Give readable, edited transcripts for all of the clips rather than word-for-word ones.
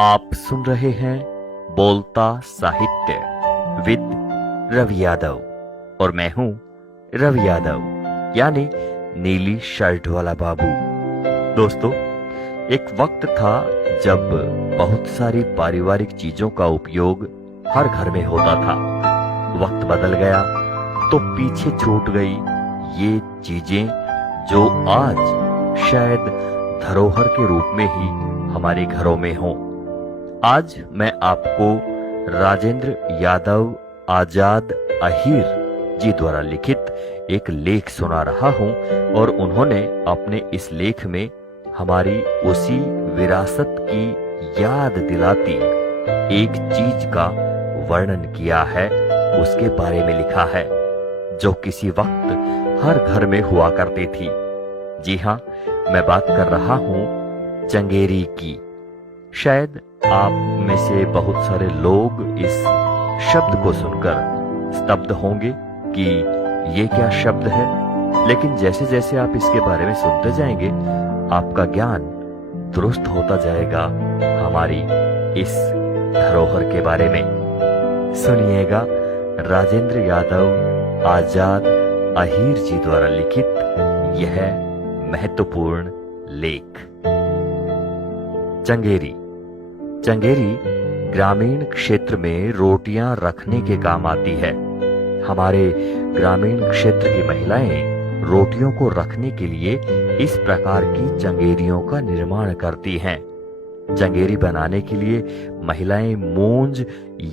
आप सुन रहे हैं बोलता साहित्य विद रवि यादव और मैं हूं रवि यादव यानी नीली शर्ट वाला बाबू। दोस्तों, एक वक्त था जब बहुत सारी पारिवारिक चीजों का उपयोग हर घर में होता था। वक्त बदल गया तो पीछे छूट गई ये चीजें जो आज शायद धरोहर के रूप में ही हमारे घरों में हों। आज मैं आपको राजेंद्र यादव आजाद अहीर जी द्वारा लिखित एक लेख सुना रहा हूं और उन्होंने अपने इस लेख में हमारी उसी विरासत की याद दिलाती एक चीज का वर्णन किया है, उसके बारे में लिखा है जो किसी वक्त हर घर में हुआ करती थी। जी हां, मैं बात कर रहा हूं चंगेरी की। शायद आप में से बहुत सारे लोग इस शब्द को सुनकर स्तब्ध होंगे कि ये क्या शब्द है, लेकिन जैसे जैसे आप इसके बारे में सुनते जाएंगे आपका ज्ञान दुरुस्त होता जाएगा हमारी इस धरोहर के बारे में। सुनिएगा राजेंद्र यादव आजाद अहीर जी द्वारा लिखित यह महत्वपूर्ण लेख। चंगेरी। चंगेरी ग्रामीण क्षेत्र में रोटियां रखने के काम आती है। हमारे ग्रामीण क्षेत्र की महिलाएं रोटियों को रखने के लिए इस प्रकार की चंगेरियों का निर्माण करती हैं। चंगेरी बनाने के लिए महिलाएं मूंज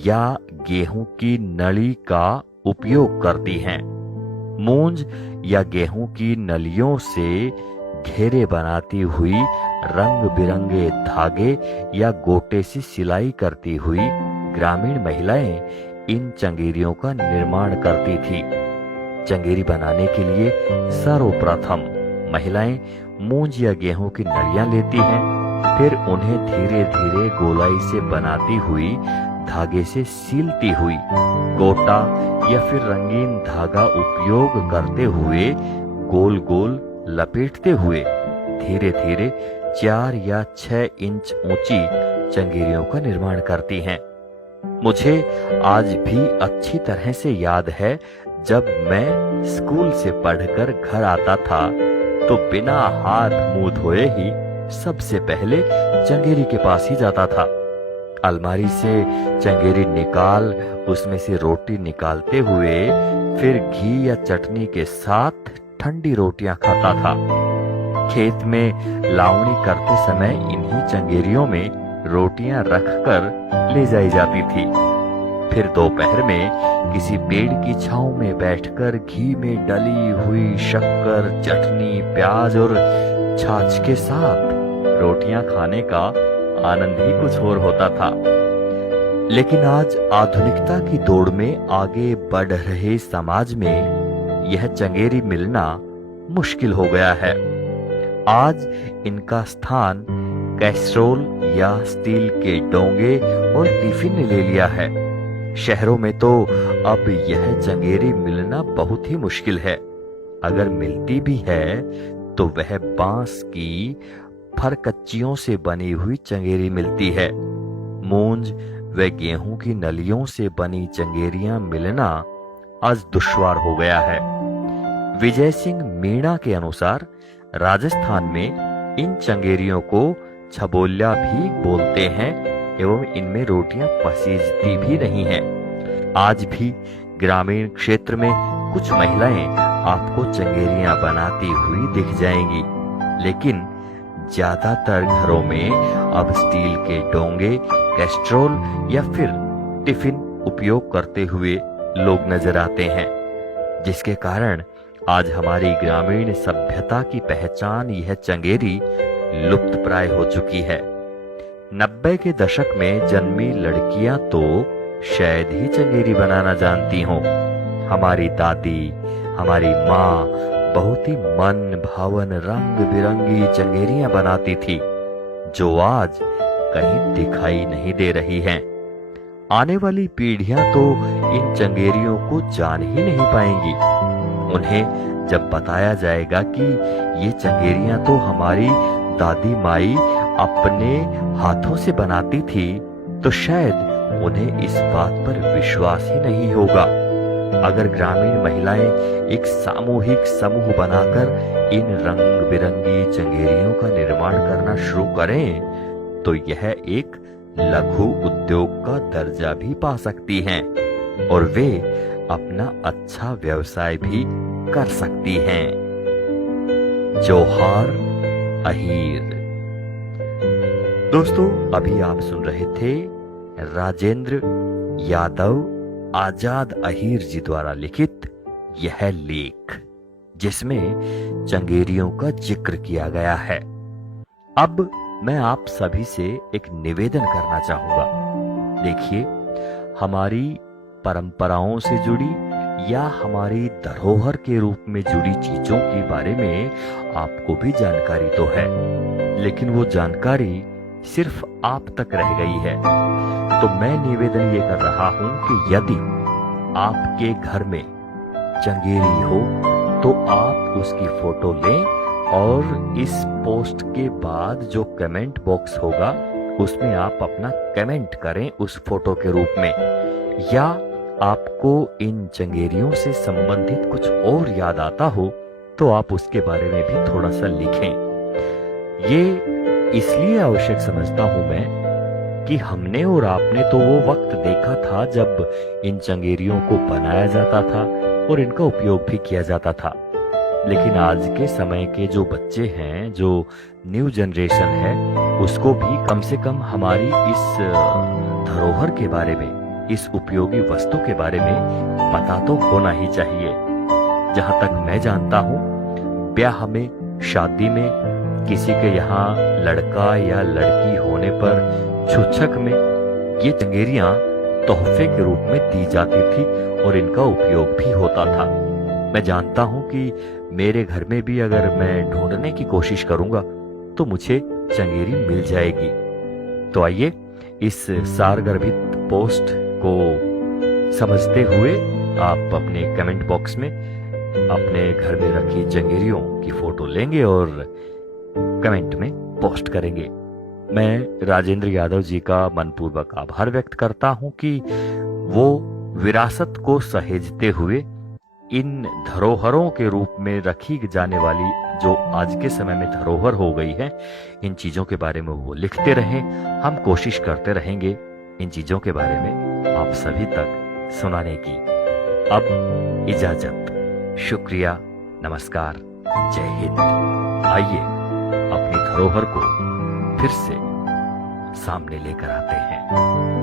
या गेहूं की नली का उपयोग करती हैं। मूंज या गेहूं की नलियों से घेरे बनाती हुई रंग बिरंगे धागे या गोटे से सिलाई करती हुई ग्रामीण महिलाएं इन चंगेरियों का निर्माण करती थी। चंगेरी बनाने के लिए सर्वप्रथम महिलाएं मूंज या गेहूं की नलियां लेती हैं, फिर उन्हें धीरे धीरे गोलाई से बनाती हुई धागे से सीलती हुई गोटा या फिर रंगीन धागा उपयोग करते हुए गोल गोल लपेटते हुए धीरे धीरे 4 या 6 इंच ऊंची चंगेरियों का निर्माण करती हैं। मुझे आज भी अच्छी तरह से याद है, जब मैं स्कूल से पढ़कर घर आता था तो बिना हाथ मुंह धोए ही सबसे पहले चंगेरी के पास ही जाता था। अलमारी से चंगेरी निकाल उसमें से रोटी निकालते हुए फिर घी या चटनी के साथ ठंडी रोटियां खाता था। खेत में लावणी करते समय इन्हीं चंगेरियों में रोटियां रखकर ले जाई जाती थी। फिर दोपहर में किसी पेड़ की छांव में बैठकर घी में डली हुई शक्कर, चटनी, प्याज और छाछ के साथ रोटियां खाने का आनंद ही कुछ और होता था। लेकिन आज आधुनिकता की दौड़ में आगे बढ़ रहे समाज में यह चंगेरी मिलना मुश्किल हो गया है। आज इनका स्थान कैसरोल या स्टील के डोंगे और टिफिन ने ले लिया है। शहरों में तो अब यह चंगेरी मिलना बहुत ही मुश्किल है। अगर मिलती भी है तो वह बांस की फरकच्चियों से बनी हुई चंगेरी मिलती है। मूंज व गेहूं की नलियों से बनी चंगेरियां मिलना आज दुश्वार हो गया है। विजय सिंह मीणा के अनुसार राजस्थान में इन चंगेरियों को छबोल्या भी बोलते हैं एवं इनमें रोटियां पसीजती भी नहीं हैं। आज भी ग्रामीण क्षेत्र में कुछ महिलाएं आपको चंगेरियां बनाती हुई दिख जाएंगी, लेकिन ज्यादातर घरों में अब स्टील के डोंगे, कैस्ट्रोल या फिर टिफिन उपयोग करते हुए लोग नजर आते हैं, जिसके कारण आज हमारी ग्रामीण सभ्यता की पहचान यह चंगेरी लुप्त प्राय हो चुकी है। 90 के दशक में जन्मी लड़कियां तो शायद ही चंगेरी बनाना जानती हों। हमारी दादी, हमारी माँ बहुत ही मन भावन रंग बिरंगी चंगेरियां बनाती थी, जो आज कहीं दिखाई नहीं दे रही हैं। आने वाली पीढ़ियां तो इन चंगेरियों को जान ही नहीं पाएंगी। उन्हें जब बताया जाएगा कि ये चंगेरियां तो हमारी दादी माई अपने हाथों से बनाती थी तो शायद उन्हें इस बात पर विश्वास ही नहीं होगा। अगर ग्रामीण महिलाएं एक सामूहिक समूह बनाकर इन रंग बिरंगी चंगेरियों का निर्माण करना शुरू करें तो यह एक लघु उद्योग का दर्जा भी पा सकती हैं और वे अपना अच्छा व्यवसाय भी कर सकती हैं। जोहार अहीर। दोस्तों, अभी आप सुन रहे थे राजेंद्र यादव आजाद अहीर जी द्वारा लिखित यह लेख, जिसमें चंगेरियों का जिक्र किया गया है। अब मैं आप सभी से एक निवेदन करना चाहूंगा। देखिए, हमारी परंपराओं से जुड़ी या हमारी धरोहर के रूप में जुड़ी चीजों के बारे में आपको भी जानकारी तो है, लेकिन वो जानकारी सिर्फ आप तक रह गई है। तो मैं निवेदन ये कर रहा हूं कि यदि आपके घर में चंगेरी हो तो आप उसकी फोटो लें और इस पोस्ट के बाद जो कमेंट बॉक्स होगा उसमें आप अपना कमेंट करें उस फोटो के रूप में, या आपको इन चंगेरियों से संबंधित कुछ और याद आता हो तो आप उसके बारे में भी थोड़ा सा लिखें। ये इसलिए आवश्यक समझता हूं मैं कि हमने और आपने तो वो वक्त देखा था जब इन चंगेरियों को बनाया जाता था और इनका उपयोग भी किया जाता था, लेकिन आज के समय के जो बच्चे हैं, जो न्यू जनरेशन है, उसको भी कम से कम हमारी इस धरोहर के बारे में, इस उपयोगी वस्तु के बारे में पता तो होना ही चाहिए। जहां तक मैं जानता हूं, ब्याह में, शादी में, किसी के यहाँ लड़का या लड़की होने पर छूछक में ये चंगेरियां तोहफे के रूप में दी जाती थी और इनका उपयोग भी होता था। मैं जानता हूं कि मेरे घर में भी अगर मैं ढूंढने की कोशिश करूंगा तो मुझे चंगेरी मिल जाएगी। तो आइए इस सारगर्भित पोस्ट को समझते हुए आप अपने कमेंट बॉक्स में अपने घर में रखी चंगेरियों की फोटो लेंगे और कमेंट में पोस्ट करेंगे। मैं राजेंद्र यादव जी का मनपूर्वक आभार व्यक्त करता हूं कि वो विरासत को सहेजते हुए इन धरोहरों के रूप में रखी जाने वाली जो आज के समय में धरोहर हो गई है, इन चीजों के बारे में वो लिखते रहें। हम कोशिश करते रहेंगे इन चीजों के बारे में आप सभी तक सुनाने की। अब इजाजत, शुक्रिया, नमस्कार, जय हिंद। आइए अपनी धरोहर को फिर से सामने लेकर आते हैं।